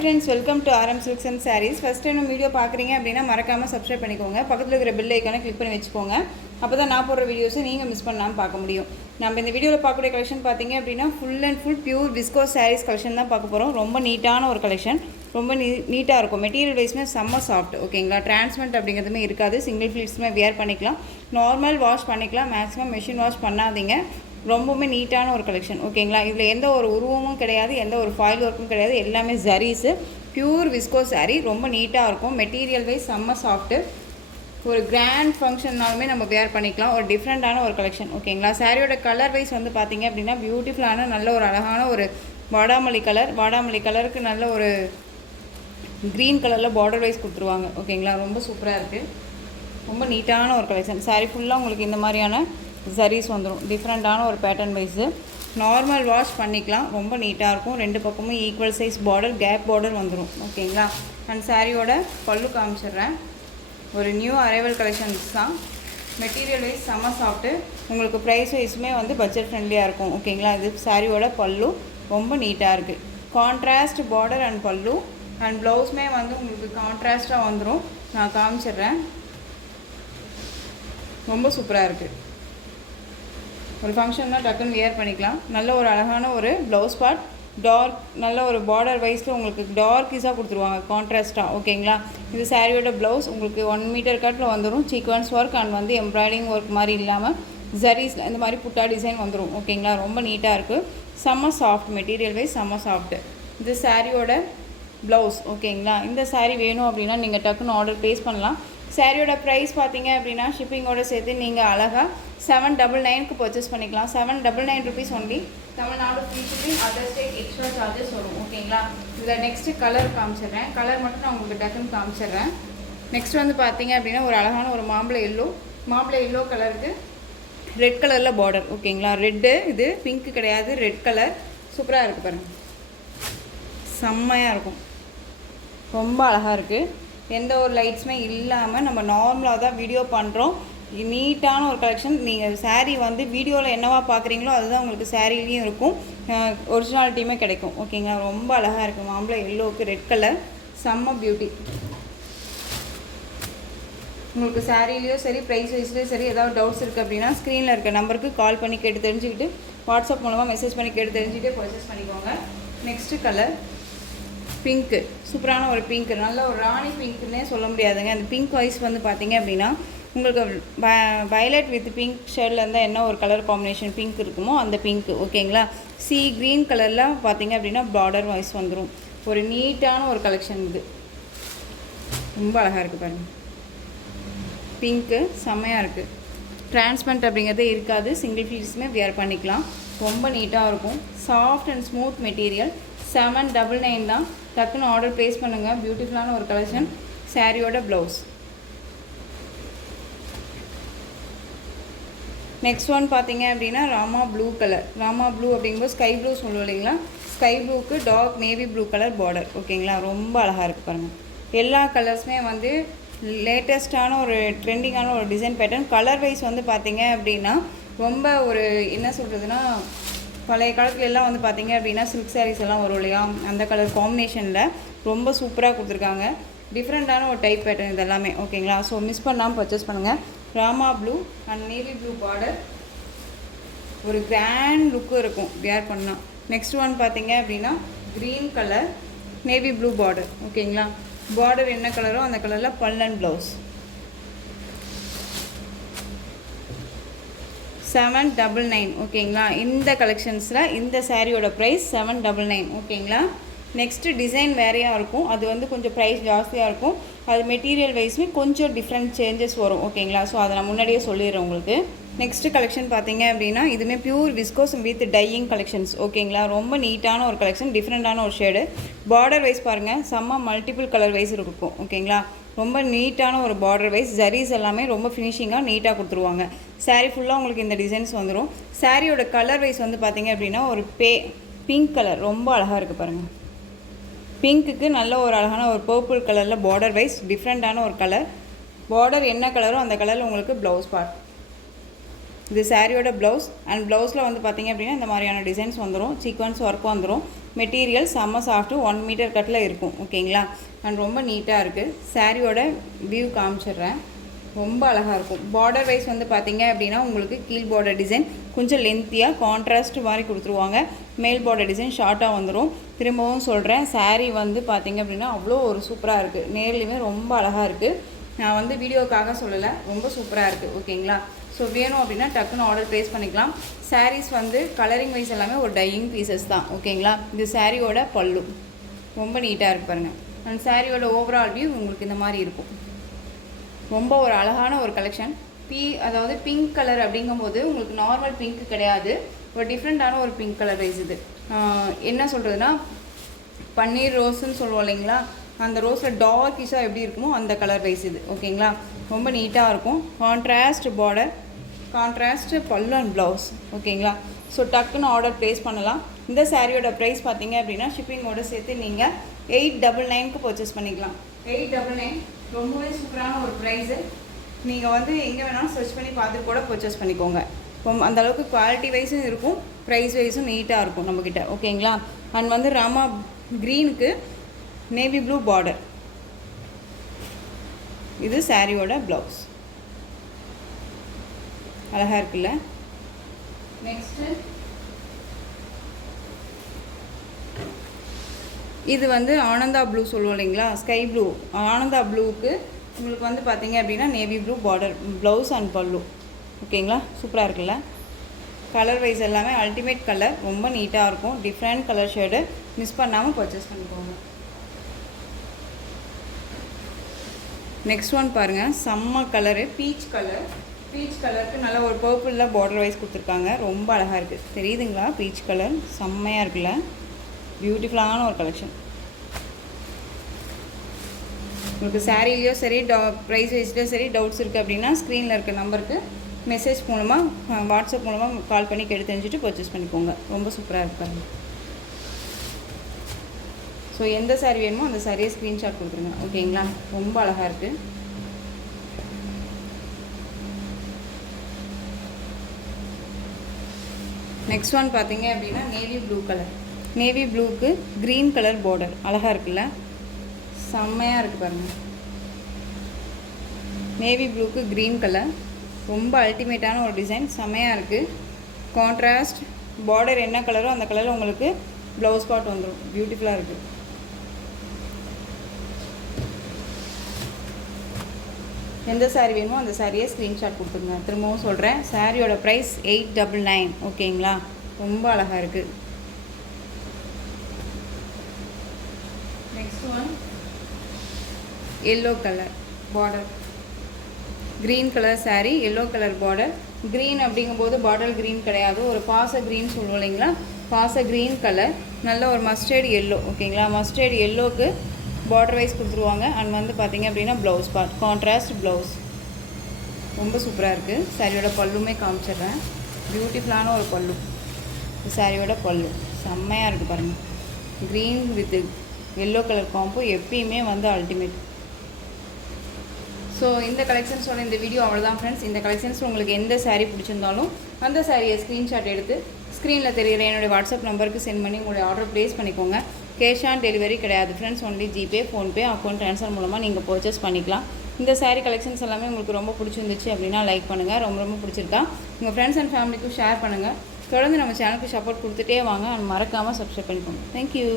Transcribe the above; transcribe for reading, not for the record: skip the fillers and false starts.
Hi friends, welcome to RM Silks and Sarees. First time video பார்க்குறீங்க அப்படின்னா மறக்காமல் subscribe பண்ணிக்கோங்க. பக்கத்தில் இருக்கிற பெல் ஐக்கானை கிளிக் பண்ணி வச்சுக்கோங்க. அப்போ தான் நான் போடுற வீடியோஸை நீங்கள் மிஸ் பண்ணாமல் பார்க்க முடியும். நம்ம இந்த வீடியோவில் பார்க்கக்கூடிய கலெக்ஷன் பார்த்தீங்க அப்படின்னா full and full pure viscose saris collection தான் பார்க்க போகிறோம். ரொம்ப நீட்டான ஒரு கலெக்ஷன், ரொம்ப நீட்டாக இருக்கும். மெட்டீரியல் வைஸ்மே செம்ம சாஃப்ட். ஓகேங்களா, டிரான்ஸ்மெண்ட் அப்படிங்கிறதுமே இருக்காது. சிங்கிள் ஃப்ளீட்ஸுமே வியர் பண்ணிக்கலாம், நார்மல் வாஷ் பண்ணிக்கலாம். மேக்ஸிமம் மெஷின் வாஷ் பண்ணாதீங்க. ரொம்பவுமே நீட்டான ஒரு கலெக்ஷன். ஓகேங்களா, இதில் எந்த ஒரு உருவமும் கிடையாது, எந்த ஒரு ஃபாயில் ஒர்க்கும் கிடையாது. எல்லாமே ஜரீஸு, பியூர் விஸ்கோ சாரீ. ரொம்ப நீட்டாக இருக்கும். மெட்டீரியல் வைஸ் செம்ம சாஃப்ட்டு. ஒரு கிராண்ட் ஃபங்க்ஷன்னாலுமே நம்ம வேர் பண்ணிக்கலாம். ஒரு டிஃப்ரெண்ட்டான ஒரு கலெக்ஷன். ஓகேங்களா, சாரியோட கலர் வைஸ் வந்து பார்த்திங்க அப்படின்னா பியூட்டிஃபுல்லான நல்ல ஒரு அழகான ஒரு வாடாமல்லி கலர். வாடாமல்லி கலருக்கு நல்ல ஒரு க்ரீன் கலரில் பார்டர் வைஸ் கொடுத்துருவாங்க. ஓகேங்களா, ரொம்ப சூப்பராக இருக்குது. ரொம்ப நீட்டான ஒரு கலெக்ஷன். சாரீ ஃபுல்லாக உங்களுக்கு இந்த மாதிரியான ஜரீஸ் வந்துடும். டிஃப்ரெண்ட்டான ஒரு பேட்டர்ன் வைஸு. நார்மல் வாஷ் பண்ணிக்கலாம். ரொம்ப நீட்டாக இருக்கும். ரெண்டு பக்கமும் equal size border, gap border வந்துடும். ஓகேங்களா, அண்ட் சாரியோட பல்லு காமிச்சிடுறேன். ஒரு நியூ அரைவல் கலெக்ஷன்ஸ் தான். மெட்டீரியல் வைஸ் செம்ம சாஃப்ட்டு. உங்களுக்கு ப்ரைஸ் வைஸுமே வந்து பட்ஜெட் ஃப்ரெண்ட்லியாக இருக்கும். ஓகேங்களா, இது சாரியோட பல்லு ரொம்ப நீட்டாக இருக்குது. கான்ட்ராஸ்ட் பார்டர் அண்ட் பல்லு அண்ட் ப்ளவுஸுமே வந்து உங்களுக்கு கான்ட்ராஸ்ட்டாக வந்துடும். நான் காமிச்சிடுறேன். ரொம்ப சூப்பராக இருக்குது. ஒரு ஃபங்க்ஷன்னா டக்குன்னு வியர் பண்ணிக்கலாம். நல்ல ஒரு அழகான ஒரு ப்ளவுஸ் பார்ட், டார்க் நல்ல ஒரு பார்டர் வைஸில் உங்களுக்கு டார்க்கிஸாக கொடுத்துருவாங்க கான்ட்ராஸ்ட்டாக. ஓகேங்களா, இது சாரியோட ப்ளவுஸ் உங்களுக்கு 1 மீட்டர் கட்டில் வந்துடும். சீக்வன்ஸ் ஒர்க் அண்ட் வந்து எம்ப்ராய்டிங் ஒர்க் மாதிரி இல்லாமல் ஜரீஸில் இந்த மாதிரி புட்டா டிசைன் வந்துடும். ஓகேங்களா, ரொம்ப நீட்டாக இருக்குது. செம்ம சாஃப்ட். மெட்டீரியல் வைஸ் செம்ம சாஃப்ட்டு. இது சாரியோட ப்ளவுஸ். ஓகேங்களா, இந்த சாரீ வேணும் அப்படின்னா நீங்கள் டக்குன்னு ஆர்டர் ப்ளேஸ் பண்ணலாம். சாரியோட ப்ரைஸ் பார்த்தீங்க அப்படின்னா ஷிப்பிங்கோடு சேர்த்து நீங்கள் அழகாக 799க்கு பர்ச்சேஸ் பண்ணிக்கலாம். 799 rupees only. Tamil Nadu free shipping, other state extra charges வரும். ஓகேங்களா, இதில் நெக்ஸ்ட்டு கலர் காமிச்சிடுறேன். கலர் மட்டும் நான் உங்களுக்கு டக்குன்னு காமிச்சிடுறேன். நெக்ஸ்ட் வந்து பார்த்தீங்க அப்படின்னா ஒரு அழகான ஒரு மாம்பழ எல்லோ கலருக்கு ரெட் கலரில் பார்டர். ஓகேங்களா, ரெட்டு, இது பிங்க்கு கிடையாது, ரெட் கலர். சூப்பராக இருக்குது பாருங்கள், செம்மையாக இருக்கும். ரொம்ப அழகாக இருக்குது. எந்த ஒரு லைட்ஸுமே இல்லாமல் நம்ம நார்மலாக தான் வீடியோ பண்ணுறோம். நீட்டான ஒரு கலெக்ஷன். நீங்கள் சாரீ வந்து வீடியோவில் என்னவா பார்க்குறீங்களோ அதுதான் உங்களுக்கு சாரீலையும் இருக்கும், ஒரிஜினாலிட்டியுமே கிடைக்கும். ஓகேங்களா, ரொம்ப அழகாக இருக்குது. மாம்பழ எல்லோவுக்கு ரெட் கலர் செம்ம பியூட்டி. உங்களுக்கு சாரீலையும் சரி, ப்ரைஸ் வைஸ்லேயும் சரி, ஏதாவது டவுட்ஸ் இருக்குது அப்படின்னா ஸ்க்ரீனில் இருக்க நம்பருக்கு கால் பண்ணி கேட்டு தெரிஞ்சுக்கிட்டு, வாட்ஸ்அப் மூலமாக மெசேஜ் பண்ணி கேட்டு தெரிஞ்சுக்கிட்டு பர்ச்சேஸ் பண்ணிக்கோங்க. Next colour pink. சூப்பரான ஒரு பிங்க், நல்ல ஒரு ராணி பிங்க்குன்னே சொல்ல முடியாதுங்க. அந்த பிங்க் வைஸ் வந்து பார்த்திங்க அப்படின்னா உங்களுக்கு வயலட் வித் பிங்க் ஷேடில் இருந்தால் என்ன ஒரு கலர் காம்பினேஷன் பிங்க் இருக்குமோ அந்த பிங்க்கு. ஓகேங்களா, சி க்ரீன் கலரில் பார்த்திங்க அப்படின்னா பார்டர் வைஸ் வந்துடும். ஒரு நீட்டான ஒரு கலெக்ஷன் இது. ரொம்ப அழகாக இருக்குது பாருங்கள். பிங்க்கு செம்மையாக இருக்குது. டிரான்ஸ்பரண்ட் அப்படிங்கிறதே இருக்காது. சிங்கிள் பீஸுமே வியர் பண்ணிக்கலாம். ரொம்ப நீட்டாக இருக்கும். Soft and smooth material. 799 தான். டக்குன்னு ஆர்டர் ப்ளேஸ் பண்ணுங்கள். பியூட்டிஃபுல்லான ஒரு கலெக்ஷன். சாரியோட ப்ளவுஸ். நெக்ஸ்ட் ஒன் பார்த்தீங்க அப்படின்னா Rama blue colour. Rama blue அப்படிங்கும்போது ஸ்கை ப்ளூ சொல்லுவோம் இல்லைங்களா, ஸ்கை ப்ளூக்கு dark navy blue colour border. ஓகேங்களா, ரொம்ப அழகாக இருக்குது பாருங்கள். எல்லா கலர்ஸுமே வந்து லேட்டஸ்ட்டான ஒரு ட்ரெண்டிங்கான ஒரு டிசைன் பேட்டர்ன். கலர் வைஸ் வந்து பார்த்தீங்க அப்படின்னா ரொம்ப ஒரு என்ன சொல்கிறதுனா, பழைய காலத்துல எல்லாம் வந்து பார்த்திங்க அப்படின்னா சில்க் சாரீஸ் எல்லாம் வரும் இல்லையா, அந்த கலர் காம்பினேஷனில் ரொம்ப சூப்பராக கொடுத்துருக்காங்க. டிஃப்ரெண்ட்டான ஒரு டைப் பேட்டர்ன் இது எல்லாமே. ஓகேங்களா, ஸோ மிஸ் பண்ணாமல் பர்ச்சேஸ் பண்ணுங்கள். Rama blue and navy blue border. ஒரு கிராண்ட் லுக்கு இருக்கும் வியர் பண்ணால். நெக்ஸ்ட் ஒன் பார்த்திங்க அப்படின்னா green colour navy blue border. ஓகேங்களா, பார்டர் என்ன கலரோ அந்த கலரில் பல் அண்ட் ப்ளவுஸ். 799. ஓகேங்களா, இந்த கலெக்ஷன்ஸில் இந்த சாரியோட ப்ரைஸ் 799. ஓகேங்களா, நெக்ஸ்ட்டு டிசைன் வேறையாக இருக்கும். அது வந்து கொஞ்சம் ப்ரைஸ் ஜாஸ்தியாக இருக்கும். அது மெட்டீரியல் வைஸுமே கொஞ்சம் டிஃப்ரெண்ட் சேஞ்சஸ் வரும். ஓகேங்களா, ஸோ அதை நான் முன்னாடியே சொல்லிடுறேன் உங்களுக்கு. நெக்ஸ்ட்டு கலெக்ஷன் பார்த்தீங்க அப்படின்னா இதுவுமே pure viscose with dyeing collections. ஓகேங்களா, ரொம்ப நீட்டான ஒரு கலெக்ஷன், டிஃப்ரெண்ட்டான ஒரு ஷேடு. பார்டர் வைஸ் பாருங்கள், செம்ம மல்டிபிள் கலர் வைஸ் இருக்கும். ஓகேங்களா, ரொம்ப நீட்டான ஒரு பார்டர் வைஸ். ஜரீஸ் எல்லாமே ரொம்ப ஃபினிஷிங்காக நீட்டாக கொடுத்துருவாங்க. சாரீ ஃபுல்லாக உங்களுக்கு இந்த டிசைன்ஸ் வந்துடும். சாரியோட கலர் வைஸ் வந்து பார்த்திங்க அப்படின்னா ஒரு பிங்க் கலர் ரொம்ப அழகாக இருக்குது பாருங்கள். பிங்க்குக்கு நல்ல ஒரு அழகான ஒரு பர்பிள் கலரில் பார்டர் வைஸ் டிஃப்ரெண்ட்டான ஒரு கலர். பார்டர் என்ன கலரோ அந்த கலரில் உங்களுக்கு ப்ளவுஸ் பார்ட். இது சாரியோட ப்ளவுஸ். அண்ட் ப்ளவுஸில் வந்து பார்த்திங்க அப்படின்னா இந்த மாதிரியான டிசைன்ஸ் வந்துடும். சீக்வன்ஸ் ஒர்க் வந்துடும். மெட்டீரியல் செம்ம சாஃப்ட்டு 1 மீட்டர் கட்டில் இருக்கும் ஓகேங்களா. அண்ட் ரொம்ப நீட்டாக இருக்குது. சாரியோட வியூ காமிச்சிடுறேன். ரொம்ப அழகாக இருக்கும். பார்டர் வைஸ் வந்து பார்த்திங்க அப்படின்னா உங்களுக்கு கீழ் பார்டர் டிசைன் கொஞ்சம் லென்த்தியாக கான்ட்ராஸ்ட் மாதிரி கொடுத்துருவாங்க. மேல் பார்டர் டிசைன் ஷார்ட்டாக வந்துடும். திரும்பவும் சொல்கிறேன், சாரீ வந்து பார்த்திங்க அப்படின்னா அவ்வளோ ஒரு சூப்பராக இருக்குது. நேர்லேயுமே ரொம்ப அழகாக இருக்குது. நான் வந்து வீடியோக்காக சொல்லலை, ரொம்ப சூப்பராக இருக்குது ஓகேங்களா. ஸோ வேணும் அப்படின்னா டக்குன்னு ஆர்டர் ப்ளேஸ் பண்ணிக்கலாம். சாரீஸ் வந்து கலரிங் வைஸ் எல்லாமே ஒரு டையிங் பீசஸ் தான் ஓகேங்களா. இது சாரியோட பல்லு ரொம்ப நீட்டாக இருக்குது பாருங்கள். அண்ட் சாரியோட ஓவரால் வியூ உங்களுக்கு இந்த மாதிரி இருக்கும். ரொம்ப ஒரு அழகான ஒரு கலெக்ஷன். அதாவது பிங்க் கலர் அப்படிங்கும்போது உங்களுக்கு நார்மல் பிங்க் கிடையாது, ஒரு டிஃப்ரெண்ட்டான ஒரு பிங்க் கலர் வைஸ். இது என்ன சொல்கிறதுனா பன்னீர் ரோஸுன்னு சொல்லுவோம் இல்லைங்களா, அந்த ரோஸில் டார்க்கிஷாக எப்படி இருக்குமோ அந்த கலர் வைஸ் இது ஓகேங்களா. ரொம்ப நீட்டாக இருக்கும். கான்ட்ராஸ்ட் பார்டர், கான்ட்ராஸ்ட் பல்லு அண்ட் ப்ளவுஸ் ஓகேங்களா. ஸோ டக்குன்னு ஆர்டர் ப்ளேஸ் பண்ணலாம். இந்த சாரியோட ப்ரைஸ் பார்த்தீங்க அப்படின்னா ஷிப்பிங்கோடு சேர்த்து நீங்கள் 899க்கு பர்ச்சேஸ் பண்ணிக்கலாம். 899 ரொம்பவே சூப்பரான ஒரு ப்ரைஸு. நீங்கள் வந்து எங்கே வேணாலும் சர்ச் பண்ணி பார்த்து கூட பர்ச்சேஸ் பண்ணிக்கோங்க. அந்தளவுக்கு குவாலிட்டி வைஸும் இருக்கும், ப்ரைஸ் வைஸும் நீட்டாக இருக்கும் நம்மக்கிட்ட ஓகேங்களா. அண்ட் வந்து ராமா க்ரீனுக்கு நேவி ப்ளூ பார்டர். இது சாரியோட ப்ளவுஸ். அழகாக இருக்குல்ல. நெக்ஸ்ட்டு இது வந்து ஆனந்தா ப்ளூ சொல்லுவோம் இல்லைங்களா, ஸ்கை ப்ளூ. ஆனந்தா ப்ளூவுக்கு உங்களுக்கு வந்து பார்த்தீங்க அப்படின்னா navy blue border, blouse and பல்லு ஓகேங்களா. சூப்பராக இருக்குல்ல. கலர் வைஸ் எல்லாமே அல்டிமேட் கலர், ரொம்ப நீட்டாக இருக்கும். டிஃப்ரெண்ட் கலர் ஷேடு, மிஸ் பண்ணாமல் பர்ச்சேஸ் பண்ணிக்கோங்க. நெக்ஸ்ட் ஒன் பாருங்கள், செம்ம கலரு, பீச் கலர். பீச் கலருக்கு நல்ல ஒரு பர்பிளில் பார்டர் வைஸ் கொடுத்துருக்காங்க. ரொம்ப அழகாக இருக்குது, தெரியுதுங்களா. பீச் கலர் செம்மையாக இருக்குல்ல. பியூட்டிஃபுல்லான ஒரு கலெக்ஷன். உங்களுக்கு சாரீலையோ சரி ப்ரைஸ் வைஸ்லையோ சரி டவுட்ஸ் இருக்குது அப்படின்னா ஸ்க்ரீனில் இருக்க நம்பருக்கு மெசேஜ் மூலமாக வாட்ஸ்அப் மூலமாக கால் பண்ணி கேட்டு தெரிஞ்சுட்டு பர்ச்சேஸ் பண்ணிக்கோங்க. ரொம்ப சூப்பராக இருக்காங்க. ஸோ எந்த சாரீ வேணுமோ அந்த சாரியை ஸ்க்ரீன்ஷாட் கொடுத்துருங்க ஓகேங்களா. ரொம்ப அழகாக இருக்குது. நெக்ஸ்ட் ஒன் பார்த்தீங்க அப்படின்னா நேவி ப்ளூ கலர். நேவி ப்ளூவுக்கு க்ரீன் கலர் பார்டர் அழகாக இருக்குல்ல, செம்மையாக இருக்குது பாருங்கள். நேவி ப்ளூவுக்கு க்ரீன் கலர் ரொம்ப அல்டிமேட்டான ஒரு டிசைன், செம்மையாக இருக்குது. கான்ட்ராஸ்ட் பார்டர் என்ன கலரோ அந்த கலரில் உங்களுக்கு ப்ளவுஸ் பார்ட் வந்துடும். பியூட்டிஃபுல்லாக இருக்குது. எந்த சாரீ வேணுமோ அந்த சாரியை ஸ்க்ரீன்ஷாட் கொடுத்துருங்க. திரும்பவும் சொல்கிறேன், சாரியோட ப்ரைஸ் 899 ஓகேங்களா. ரொம்ப அழகாக இருக்குது. Next one yellow colour border, green colour sari, yellow colour border. Green அப்படிங்கும்போது பார்டர் க்ரீன் கிடையாது, ஒரு பாச க்ரீன் சொல்லுவோம் இல்லைங்களா, பாச க்ரீன் கலர். நல்ல ஒரு மஸ்டர்டு எல்லோ ஓகேங்களா. மஸ்டர்டு எல்லோக்கு பார்டர் வைஸ் கொடுத்துருவாங்க. அண்ட் வந்து பார்த்திங்க அப்படின்னா ப்ளவுஸ் பார்ட், கான்ட்ராஸ்ட் ப்ளவுஸ். ரொம்ப சூப்பராக இருக்குது. சாரியோட பல்லுமே காமிச்சிடுறேன். பியூட்டிஃபுல்லான ஒரு பல்லு. சாரியோட பல்லு செம்மையாக இருக்குது பாருங்கள். Green with yellow colour combo எப்பயுமே வந்து அல்டிமேட். ஸோ இந்த கலெக்ஷன்ஸோட இந்த வீடியோ அவ்வளோதான் ஃப்ரெண்ட்ஸ். இந்த கலெக்ஷன்ஸ் உங்களுக்கு எந்த சாரீ பிடிச்சிருந்தாலும் அந்த சாரியை ஸ்க்ரீன்ஷாட் எடுத்து ஸ்க்ரீனில் தெரிகிற என்னுடைய வாட்ஸ்அப் நம்பருக்கு சென்ட் பண்ணி உங்களுடைய ஆர்டர் ப்ளேஸ் பண்ணிக்கோங்க. கேஷ் ஆன் டெலிவரி கிடையாது friends, only GPay, PhonePe, account transfer மூலமாக நீங்கள் பர்ச்சேஸ் பண்ணிக்கலாம். இந்த சாரீ கலெக்ஷன்ஸ் எல்லாமே உங்களுக்கு ரொம்ப பிடிச்சிருந்துச்சு அப்படின்னா லைக் பண்ணுங்கள். ரொம்ப ரொம்ப பிடிச்சிருக்கா உங்கள் ஃப்ரெண்ட்ஸ் அண்ட் ஃபேமிலிக்கும் ஷேர் பண்ணுங்கள். தொடர்ந்து நம்ம சேனலுக்கு சப்போர்ட் கொடுத்துட்டே வாங்க. அண்ட் மறக்காமல் சப்ஸ்கிரைப் பண்ணிக்கோங்க. தேங்க்யூ.